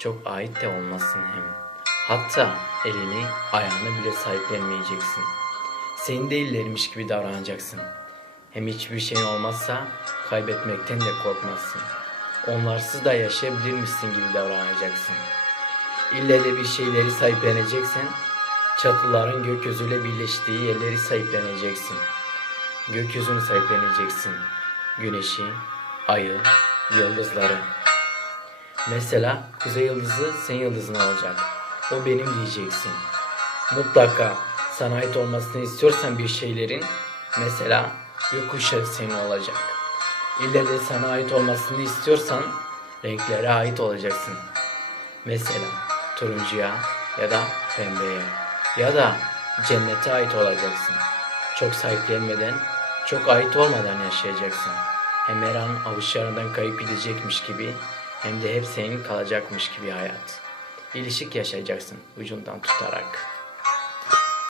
çok ait de olmazsın hem. Hatta elini ayağını bile sahiplenmeyeceksin. Senin değillermiş gibi davranacaksın. Hem hiçbir şeyin olmazsa kaybetmekten de korkmazsın. Onlarsız da yaşayabilirmişsin gibi davranacaksın. İlle de bir şeyleri sahipleneceksen çatıların gökyüzüyle birleştiği yerleri sahipleneceksin. Gökyüzünü sahipleneceksin. Güneşi, ayı, yıldızları. Mesela kuzey yıldızı senin yıldızın olacak. O benim diyeceksin. Mutlaka sana ait olmasını istiyorsan bir şeylerin mesela gökkuşağı senin olacak. İlle de sana ait olmasını istiyorsan renklere ait olacaksın. Mesela turuncuya ya da pembeye ya da cennete ait olacaksın. Çok sahiplenmeden, çok ait olmadan yaşayacaksın. Hem her an avuçlarından kayıp gidecekmiş gibi hem de hep senin kalacakmış gibi hayat. İlişik yaşayacaksın ucundan tutarak.